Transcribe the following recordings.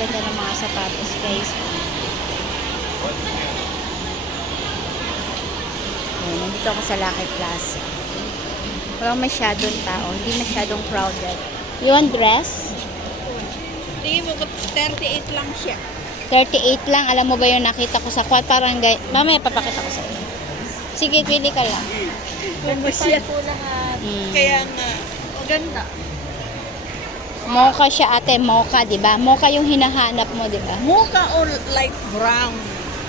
Ganda ng mga sapatos, guys. Ayan, nandito ako sa Lucky Plaza. Walang masyadong tao. Hindi masyadong crowded. You want dress? Tingin mo, 38 lang siya. 38 lang. Alam mo ba yung nakita ko sa quad? Parang mamaya papakita ko sa inyo. Sige, pili ka lang. Pumasya po lahat. Kaya nga, maganda. Mocha siya, ate. Mocha, di ba? Mocha yung hinahanap mo, di ba? Mocha or light brown?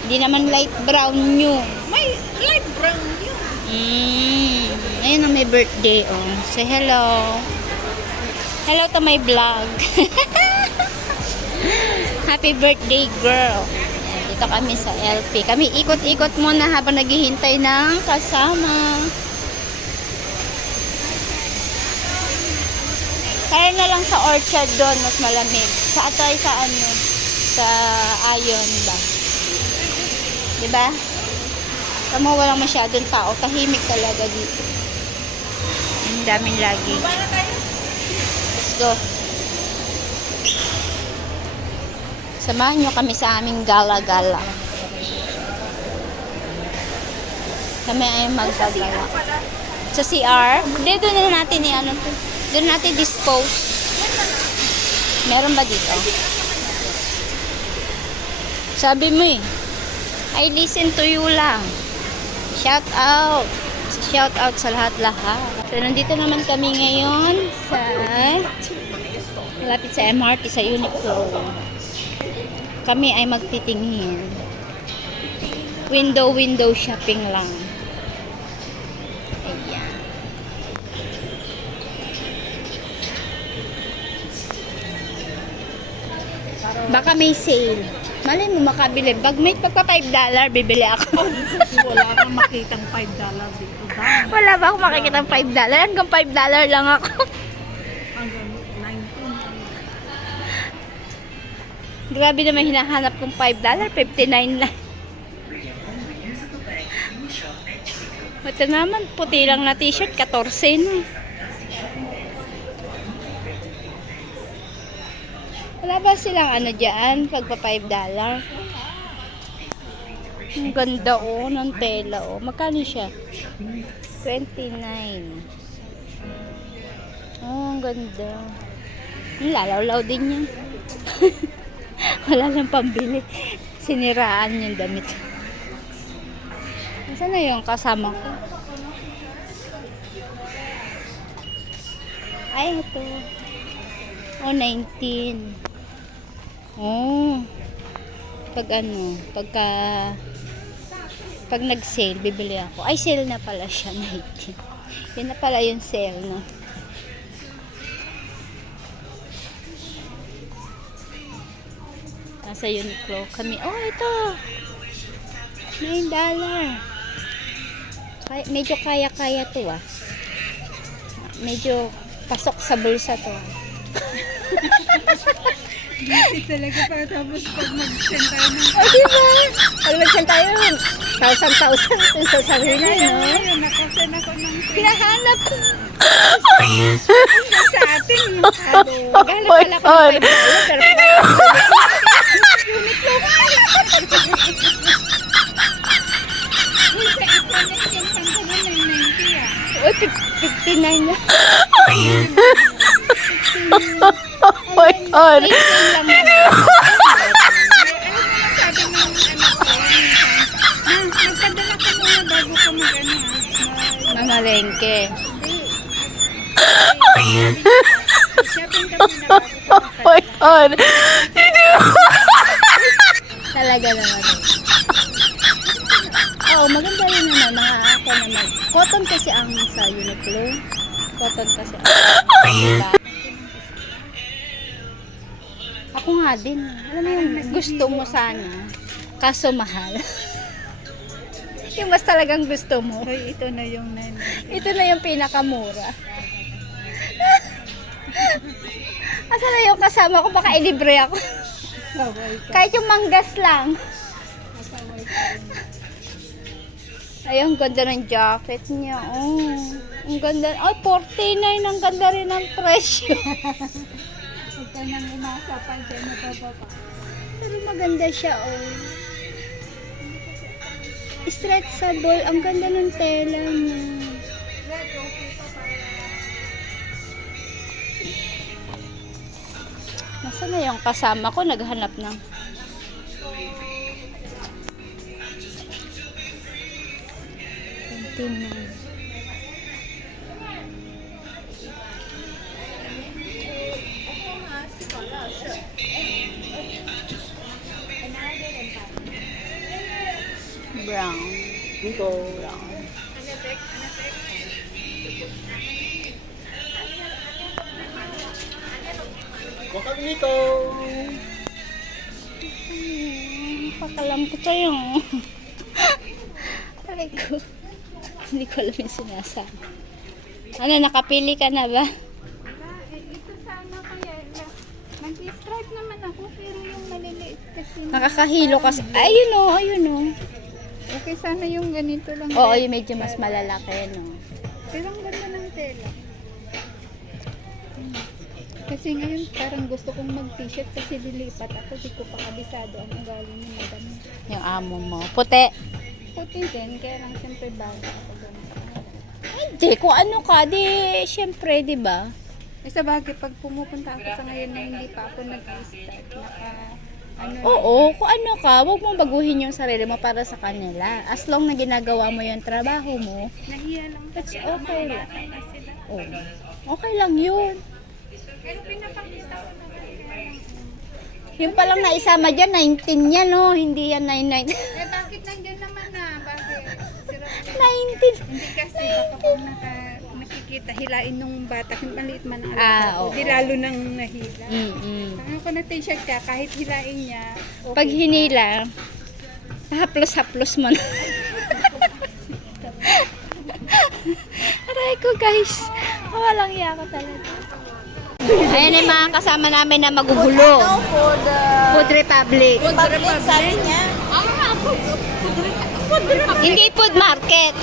Hindi naman light brown nyo. May light brown yun. Ayun ang may birthday, oh. Say hello. Hello to my vlog. Happy birthday, girl. Ayan, dito kami sa LP. Kami ikot-ikot muna habang naghihintay ng kasama. Kaya na lang sa orchard doon, mas malamig. Sa atay sa ano, sa Ayon ba? Diba? Tama, walang masyadong tao. Tahimik talaga dito. Ang daming luggage. Let's go. Samahan nyo kami sa aming gala-gala. Kami ay magagala. Sa CR? Hindi, doon na natin i-ano to. Doon natin dispose. Meron ba dito? Sabi mo eh. I listen to you lang. Shout out. Shout out sa lahat-lahat. So, nandito naman kami ngayon sa malapit sa MRT sa Uniqlo. Kami ay magtitingin. Window shopping lang. Ayan. Baka may sale. Malay mo makabili. Bagmate, pagka $5, bibili ako. Wala kang makitang $5 dito. Wala ba akong makikita ng $5? Hanggang $5 lang ako. Hanggang 19. Grabe naman hinahanap kong $5. 59 lang. Ito naman, puti lang na t-shirt. 14 na. Wala ba silang ano dyan? Pagpa $5? Ang ganda oh, ng tela oh. Magkano siya? 29. Oh, ang ganda. Ang lalaw-law din yan. Wala lang pambili. Siniraan yung damit. Nasaan na yung kasama ko? Ay, ito. Oh, 19. Oh. Pag ano, pag nag-sale, bibili ako. Ay, sale na pala siya, 19. Yun na pala yung sale, no? Nasa Uniqlo kami. Oh, ito. $9. Medyo kaya-kaya to, ah. Medyo pasok sa bulsa to. Busy talaga para tapos pag mag-send tayo ng... Ay, diba? Pag mag-send tayo, 1,000 yung sasabihin na, no? Ayun, nakasend ako ng... Hinahanap ko. Sa atin, masyado. Maghanap pala ko ng $5, pero Uniqlo ka. Uy, sa Econet yung pantalon ng 90 ah. Uy, 59 na. Oh my God. 18 lang na. Sabi ng anak ko, magpadala ka muna bago ka mag-ano. Mamalengke. Shopping ka muna bago ka Oh my God. Talaga naman. Oo, maganda rin naman. Mga ako naman. Cotton kasi ang sa Uniqlo. Cotton kasi ang diba? Ako nga din. Alam mo yung gusto mo sana. Kaso mahal. Yung mas talagang gusto mo. Hoy, ito na yung 9. Ito na yung pinakamura. Asa na yung kasama ko? Baka ilibre ako. Saway ka. Kahit yung manggas lang. Saway ka. Ay, ang ganda ng jacket niya. Oh, ang ganda. Ay, 49. Ang ganda rin ang presyo. para nang umasa pa dyan na bababa. Pero maganda siya, oh. Stretchable. Ang ganda ng tela niya. Nasaan na yung kasama ko? Naghanap ng... Brown. Brown. Wakag nito. Pakalampo tayo. Aray ko. Hindi ko alam yung sinasabi. Ano, nakapili ka na ba? Ito sana kaya. Nag-stripe naman ako pero yung maliliit kasi. Nakakahilo kasi. Ayun o, ayun o. Okay sana yung ganito lang. Oo, yung medyo mas malalaki, no? Pero ang ganda ng tela. Kasi ngayon parang gusto kong mag-t-shirt kasi lilipat ako. Di ko pa kabisado ang ugali ni madam. Yung amo mo. Puti. Puti din, kaya lang siyempre bago ako ganito. Hindi, kung ano ka, di, syempre, di ba? Eh, sa bagay, pag pumupunta ako sa ngayon na hindi pa ako nag-start, Oo, kung ano ka, huwag mong baguhin yung sarili mo para sa kanila. As long na ginagawa mo yung trabaho mo, nahiya lang. that's okay lang. Na sila. Oh, okay lang yun. Pero pinapakita ko na Yung palang naisama dyan, 19 yan, no? Hindi yan 99. eh, bakit nandiyan naman na? Bakit? Sira 19. Hindi kasi baka kung nakikita, hilain nung bata, kung maliit man ang Ah, oo. di lalo nang nahila. Mm-mm. Kung nag-t-shirt ka, kahit hilain niya, okay. Pag hinila, haplos-haplos mo na. Aray ko, guys. Walang iya ko talaga. Ayan yung mga kasama namin na magugulo. Food Republic. Sabi niya. Hindi food market.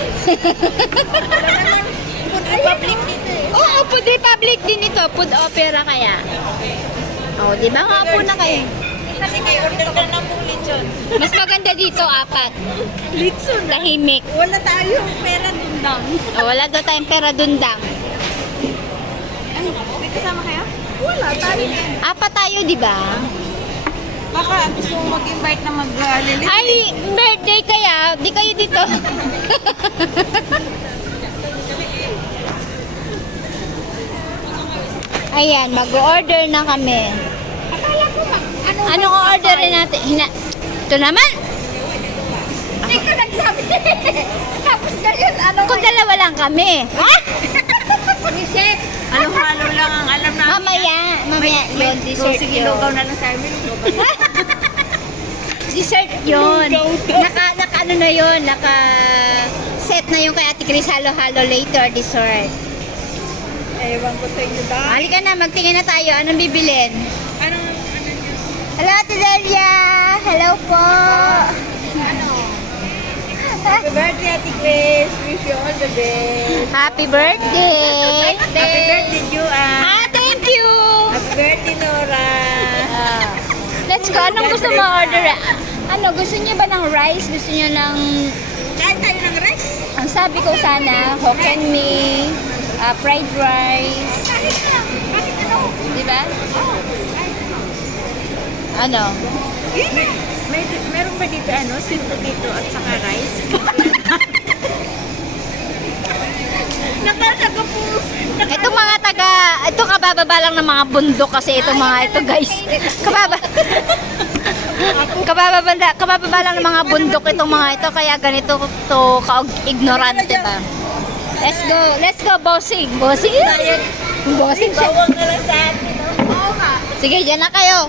Food Republic dito eh. Oo, Food Republic din ito. Food opera kaya. Oo, di ba nga po na kayo? Kasi kayo order ka ng lechon. Mas maganda dito, 4. Lechon? Tahimik. Wala tayo pera dundang. O, wala daw tayong pera dundang. May kasama kayo? Wala tayo. 4 tayo, di ba? Baka gusto mo mag-invite na mag-lilit. Ay, birthday kaya, di kayo dito. Ayan, mag-order na kami. Akala ko Anong orderin natin? Ito naman. Hindi ko nagsabi. Tapos ganyan, ano? Kung dalawa lang kami. Ha? Reset. Halo-halo lang ang alam namin. Mamaya yun, dessert Sige, yun. lugaw na lang sa amin. Dessert yun. Naka ano na yun, naka set na yung kay Ate Chris, halo-halo later, dessert. Ewan ko sa inyo ba? Halika na, magtingin na tayo. Anong bibilin? Anong niyo? Hello, Ate Delia! Hello po! Happy birthday, Ate Chris. Wish you all the best. Happy birthday! Happy birthday, Juan. Thank you! Happy birthday, Nora. Let's go. Anong gusto mo order? Ano, gusto niyo ba ng rice? Gusto niyo ng... Kain tayo ng rice. Ang sabi ko sana, Hokkien fried rice. Kahit na. Bakit ano? Di ba? Ano? Meron ba dito sweet potato at saka rice? Nakataga po. Itong mga ito kabababa lang ng mga bundok kasi itong mga ito guys. Kabababa lang ng mga bundok itong mga ito kaya ganito to ignorante ba. Let's go bossing. Bossing? Bossing siya. Bawang na lang sa atin. Oo nga. Sige, dyan na kayo.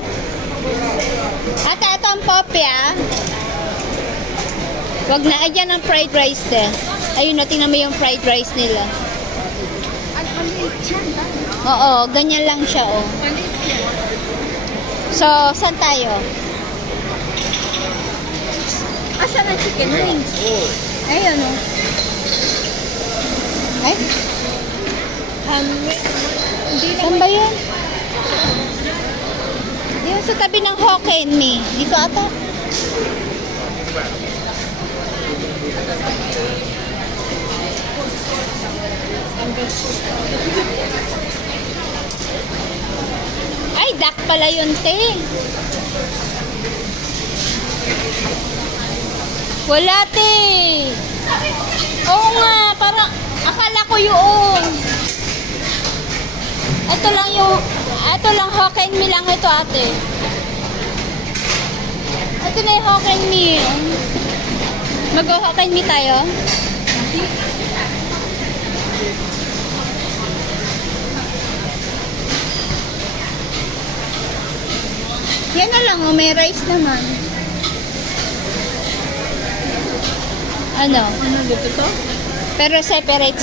Ate, ito ang poppy Wag na, dyan ang fried rice din. Ayun na, tingnan mo yung fried rice nila. Maliit yan ba? Oo, ganyan lang siya, oh. Maliit yan. So, saan tayo? Asan ang chicken wings? Ayun, oh. Ay, saan ba yun? sa tabi ng Hokkien-mi. Dito ata. Ay, duck pala yun, te. Wala, te. Oo nga, parang akala ko yung ito lang Hokkien-mi lang ito, ate. Ito na yung Hokkien-mi. Mag-Hokkien-mi tayo? Yan na lang, oh, may rice naman. Ano? Ano dito to? Pero separate.